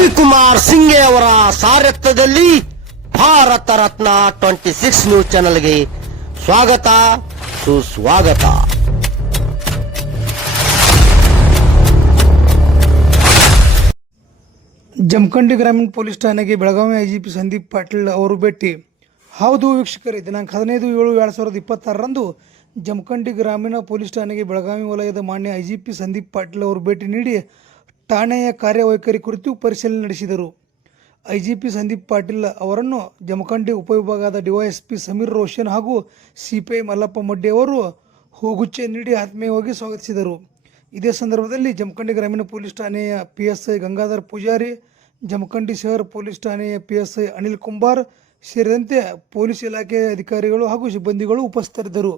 ರವಿಕುಮಾರ್ ಸಿಂಘೆ ಅವರ ಸಾರಥ್ಯದಲ್ಲಿ ಭಾರತ ರತ್ನ 26 ನ್ಯೂಸ್ ಚಾನೆಲ್ಗೆ ಸ್ವಾಗತ ಸುಸ್ವಾಗತ. ಜಮಖಂಡಿ ಗ್ರಾಮೀಣ ಪೊಲೀಸ್ ಠಾಣೆಗೆ ಬೆಳಗಾವಿ ಐಜಿಪಿ ಸಂದೀಪ್ ಪಾಟೀಲ್ ಅವರು ಭೇಟಿ. ಹೌದು ವೀಕ್ಷಕರೇ, ದಿನಾಂಕ 15/7/2026ರಂದು ಜಮಖಂಡಿ ಗ್ರಾಮೀಣ ಪೊಲೀಸ್ ಠಾಣೆಗೆ ಬೆಳಗಾವಿ ವಲಯದ ಮಾನ್ಯ ಐಜಿಪಿ ಸಂದೀಪ್ ಪಾಟೀಲ್ ಅವರು ಭೇಟಿ ನೀಡಿ ಠಾಣೆಯ ಕಾರ್ಯವೈಖರಿ ಕುರಿತು ಪರಿಶೀಲನೆ ನಡೆಸಿದರು. ಐಜಿಪಿ ಸಂದೀಪ್ ಪಾಟೀಲ್ ಅವರನ್ನು ಜಮಖಂಡಿ ಉಪವಿಭಾಗದ ಡಿವೈಎಸ್ಪಿ ಸಮೀರ್ ರೋಷನ್ ಹಾಗೂ ಸಿಪಿಐ ಮಲ್ಲಪ್ಪ ಮಡ್ಡಿ ಅವರು ಹೂಗುಚ್ಚೆ ನೀಡಿ ಆತ್ಮೀಯವಾಗಿ ಸ್ವಾಗತಿಸಿದರು. ಇದೇ ಸಂದರ್ಭದಲ್ಲಿ ಜಮಖಂಡಿ ಗ್ರಾಮೀಣ ಪೊಲೀಸ್ ಠಾಣೆಯ PSI ಗಂಗಾಧರ್ ಪೂಜಾರಿ, ಜಮಖಂಡಿ ಶಹರ್ ಪೊಲೀಸ್ ಠಾಣೆಯ PSI ಅನಿಲ್ ಕುಂಬಾರ್ ಸೇರಿದಂತೆ ಪೊಲೀಸ್ ಇಲಾಖೆಯ ಅಧಿಕಾರಿಗಳು ಹಾಗೂ ಸಿಬ್ಬಂದಿಗಳು ಉಪಸ್ಥಿತರಿದ್ದರು.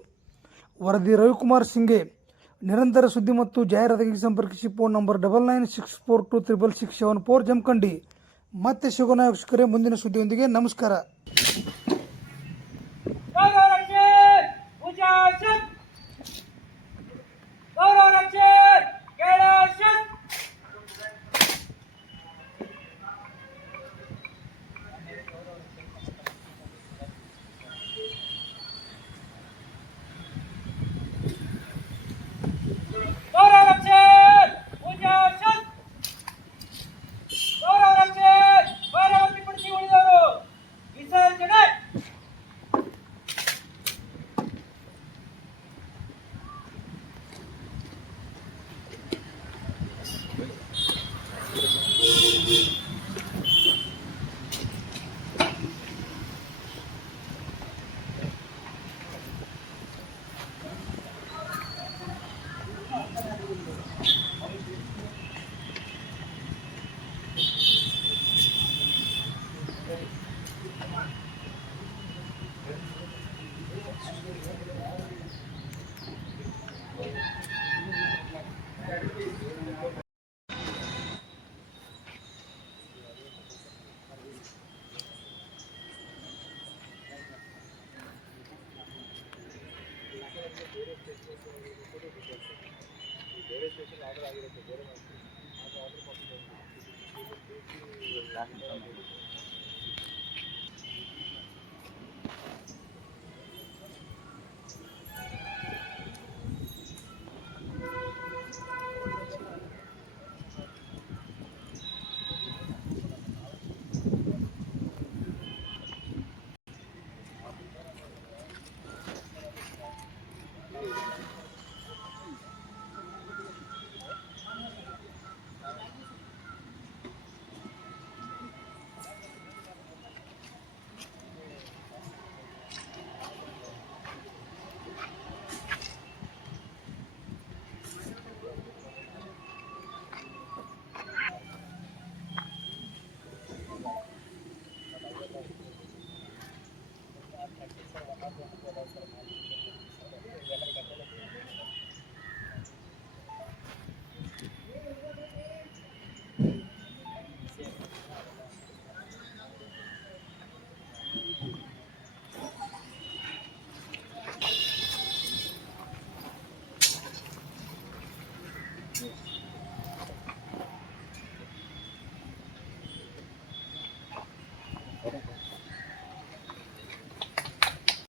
ವರದಿ ರವಿಕುಮಾರ್ ಸಿಂಘೆ. ನಿರಂತರ ಸುದ್ದಿ ಮತ್ತು ಜಾಹೀರಾತಿಗೆ ಸಂಪರ್ಕಿಸಿ ಫೋನ್ ನಂಬರ್ 9964266674 ಜಮಖಂಡಿ. ಮತ್ತೆ ಸಿಗೋಣ ವೀಕ್ಷಕರೇ ಮುಂದಿನ ಸುದ್ದಿಯೊಂದಿಗೆ. ನಮಸ್ಕಾರ.